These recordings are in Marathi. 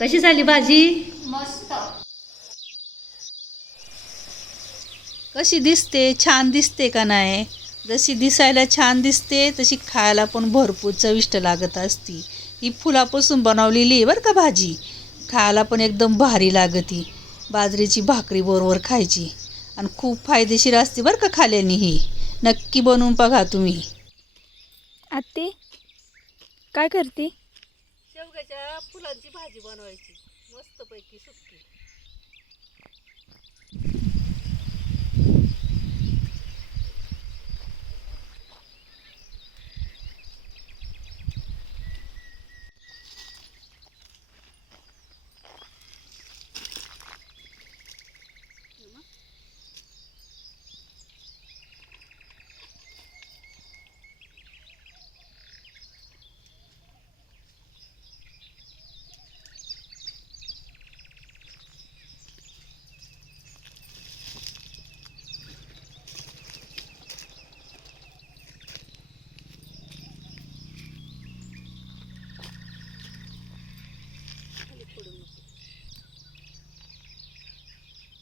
कशी झाली भाजी? मस्त. कशी दिसते? छान दिसते का नाही? जशी दिसायला छान दिसते तशी खायला पण भरपूर चविष्ट लागत असती. ही फुलापासून बनवलेली आहे बरं का भाजी. खायला पण एकदम भारी लागती. बाजरीची भाकरी बरोबर खायची आणि खूप फायदेशीर असते बरं का खाल्याने. ही नक्की बनवून बघा तुम्ही. आत्ते काय करते? शेवग्याच्या फुलांची भाजी बनवायची मस्तपैकी सुक्की.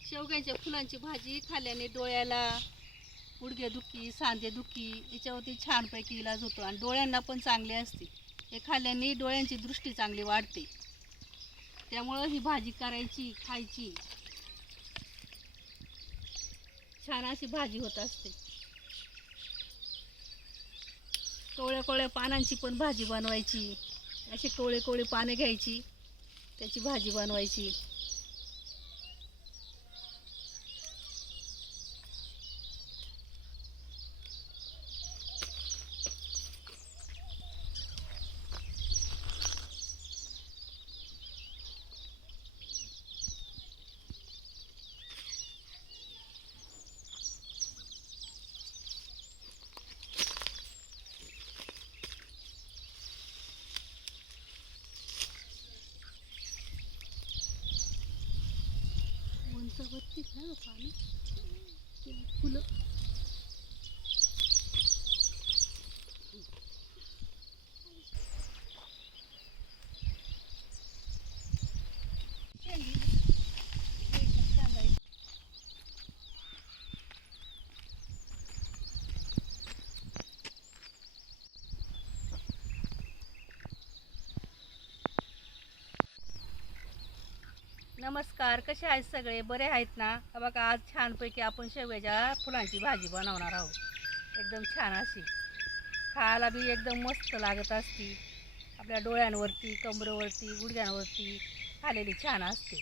शेवग्याच्या फुलांची भाजी खाल्ल्याने डोळ्याला, गुडघेदुखी, सांधेदुखी याच्यावरती छानपैकी इलाज होतो आणि डोळ्यांना पण चांगले असते. हे खाल्ल्याने डोळ्यांची दृष्टी चांगली वाढते. त्यामुळं ही भाजी करायची, खायची. छान अशी भाजी होत असते. कोवळ्या कोवळ्या पानांची पण भाजी बनवायची. अशी कोवळे कोवळे पाने घ्यायची, त्याची भाजी बनवायची. वरती ना पाणी फुलं. नमस्कार, कसे आहेत सगळे? बरे आहेत ना? बघा आज छानपैकी आपण शेवग्याच्या फुलांची भाजी बनवणार आहोत. एकदम छान अशी खायला बी एकदम मस्त लागत असती. आपल्या डोळ्यांवरती, कमरेवरती, गुडघ्यांवरती खालेली छान असते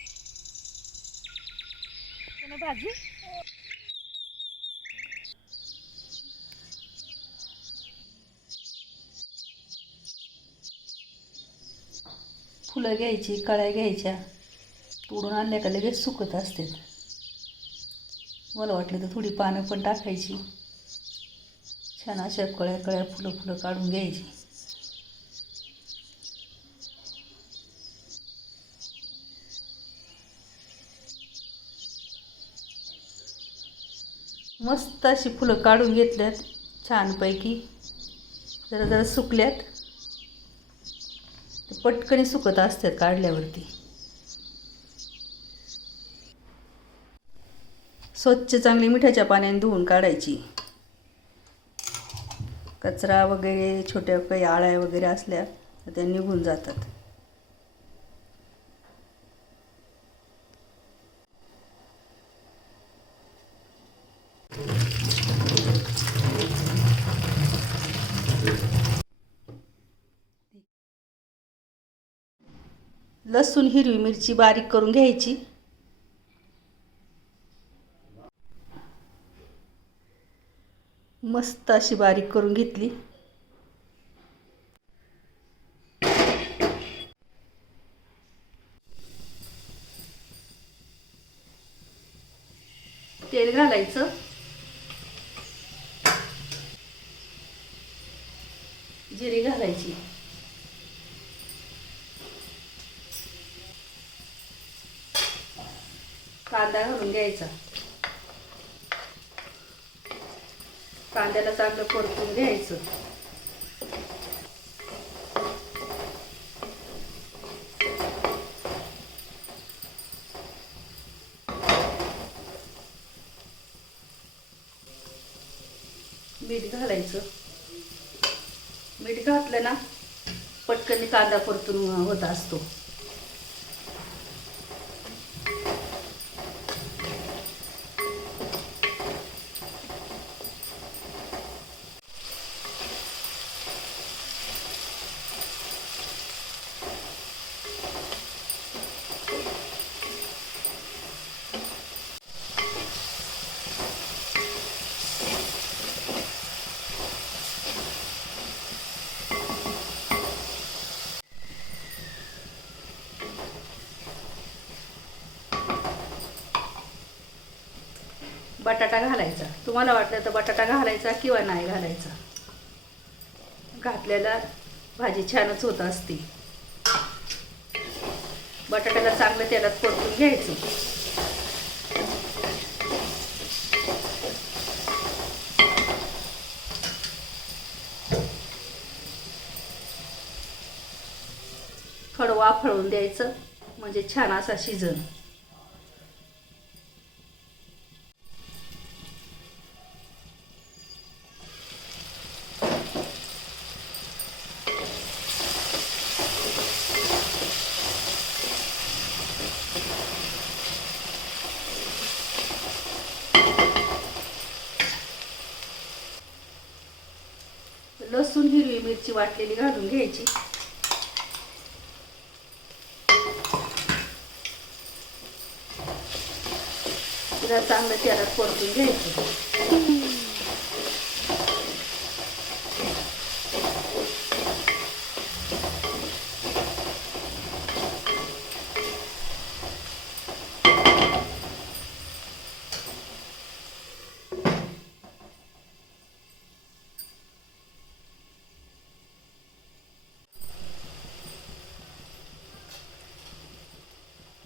ना भाजी. फुलं घ्यायची, कळ्या घ्यायच्या, तोडून आणल्या का लगेच सुकत असते. मला वाटलं तर थोडी पानं पण टाकायची. छान अशा कळ्या कळ्या फुलं फुलं काढून घ्यायची. मस्त अशी फुलं काढून घेतल्यात छानपैकी. जरा जरा सुकल्यात. ते पटकन सुकत असतात काढल्यावरती. स्वच्छ चांगली मिठाच्या पाण्याने धुवून काढायची. कचरा वगैरे, छोट्या काही आळ्या वगैरे असल्या तर त्या निघून जातात. लसूण, हिरवी मिरची बारीक करून घ्यायची. मस्त अशी बारीक करून घेतली. तेल घालायचं. जिरे घालायची. कांदा घालून घ्यायचा. कांद्याला चांगलं परतून घ्यायचं. घालायचं. मीठ घातलं ना पटकन कांदा परतून होत असतो. बटाटा घालायचा. तुम्हाला वाटलं तर बटाटा घालायचा किंवा नाही घालायचा. घातलेला भाजी छानच होत असते. बटाट्याला चांगलं तेलात परतून घ्यायचं. थोडं वाफळून द्यायचं म्हणजे छान असा शिजन. लसूण हिरवी मिरची वाटलेली घालून घ्यायची. तिला चांगलं तेलात परतून घ्यायचं.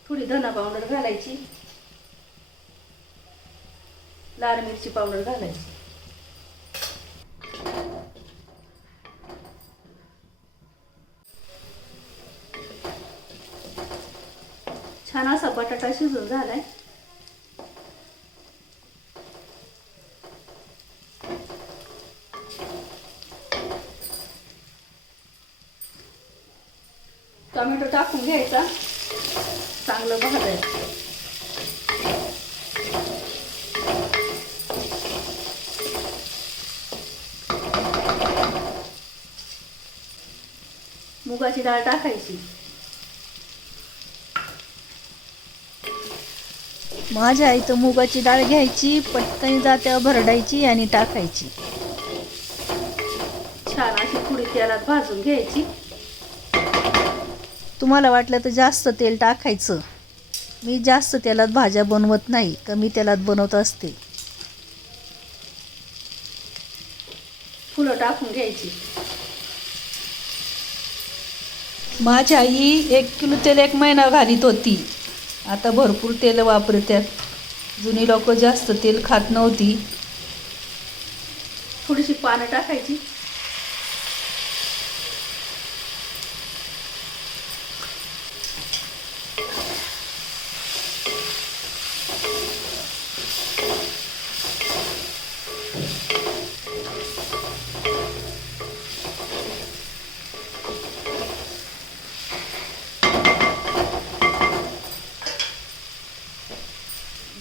थोडी धना पावडर घालायची. लाल मिरची पावडर घालायची. छान असा बटाटा शिजून झालाय. टोमॅटो टाकून घ्यायचा. चांगलं भाजायचं. मुगाची डाळ टाकायची. माझ्या आई तर मुगाची डाळ घ्यायची, पटकन जात्यावर भरडायची आणि टाकायची. छान अशी थोडी तेलात भाजून घ्यायची. तुम्हाला वाटलं तर जास्त तेल टाकायचं. मी जास्त तेलात भाज्या बनवत नाही, कमी तेलात बनवत असते. फुलं टाकून घ्यायची. माझी आई 1 किलो तेल 1 महिना घालीत होती. आता भरपूर तेल वापरतात. जुनी लोक जास्त तेल खात नव्हती. थोडीशी पानं टाकायची.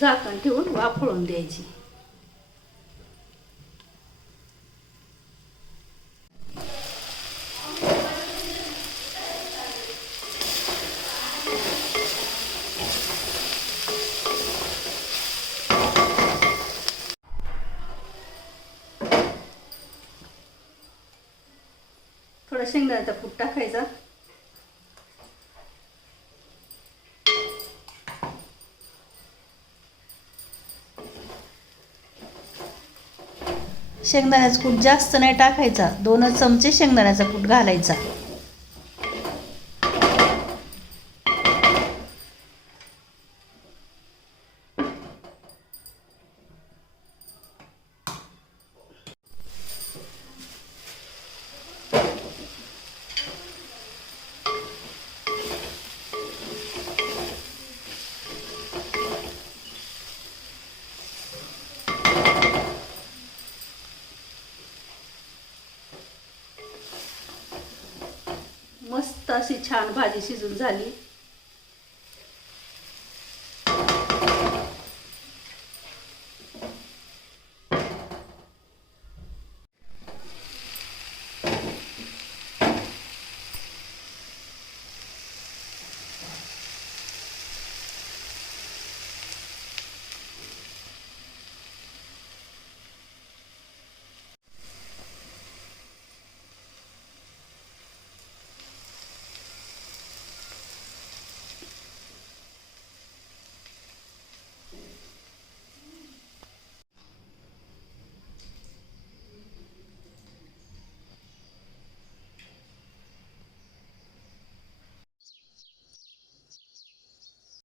झाकण ठेवून वाफळून द्यायची. थोडा शेंगदाण्याचा कूट टाकायचा. शेंगदाण्याचा कूट जास्त नाही टाकायचा. 2 चमचे शेंगदाण्याचा कूट घालायचा. मस्त अशी छान भाजी शिजून झाली.